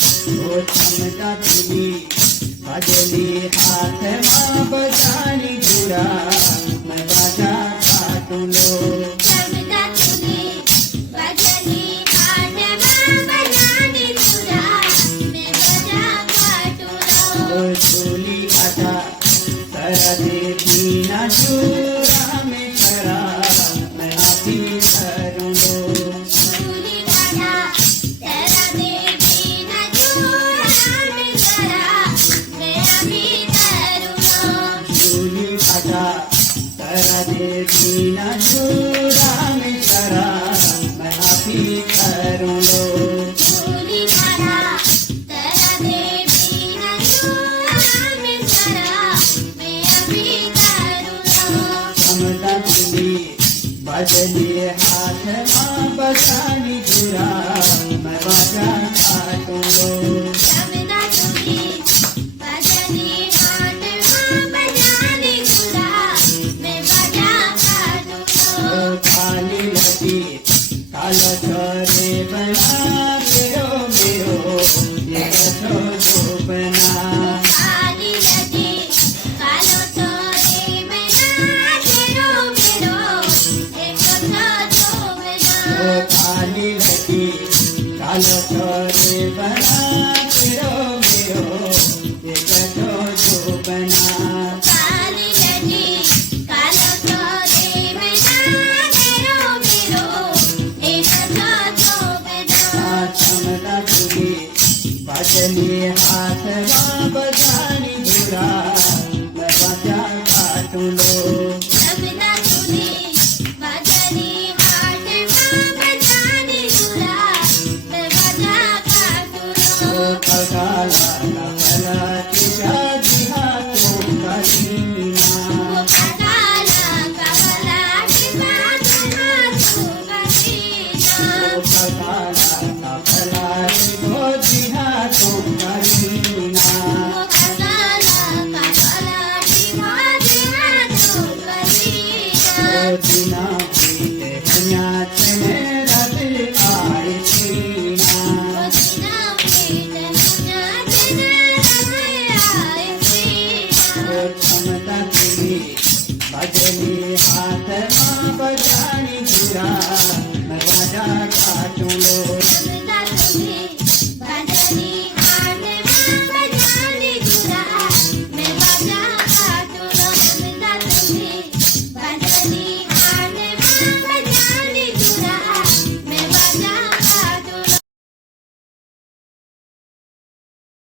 क्षमता तुझी भजली हाथ मां बजानी जुरा मैं बाजा काटूलो क्षमता तुझी भजली हाथ मां बजानी जुरा मैं बाजा काटूलो चोली आता करा दे दीना जुरा में करा मैं आपी करूलो चूली दादा तेरा देवी ना जोड़ा में करा मैं अभी करूँगा चोली आता करा दे दीना जुरा में करा मैं आपी करूलो चूली दादा तेरा देवी ना जोड़ा में करा मैं अभी करूँगा क्षमता तुझी बजली हाथ मां बसानी जुरा मैं बाजा काटूलो क्षमता तुझी भजनी हाथ मां बजानी जुरा मैं बाजा काटूँगा काली लगी कालो छोरे बना मेरो मेरो ये कथो जो बना काली लगी कालो तोरे मैना तेरो मेरो एक था जो मैना काली लगी कालो छोरे बना मेरो मेरो ये कथो जो बना काली लगी कालो तोरे मैना तेरो मेरो एक था जो मैना क्षमता तुझी बजली हाथ मां बजानी जुरा मैं बाजा काटूलो क्षमता तुझी भजनी हाथ मां बजानी जुरा मैं बाजा काटूँगा कगाला कला तुझा जिहा तो करीना वो कगाला कगाला टिपा कहा तू बसीना कगाला कला तो जिहा तो करीना वो कगाला कगाला टिपा कहा तू बसीना दिना बीते हन्या तेरा दिल आए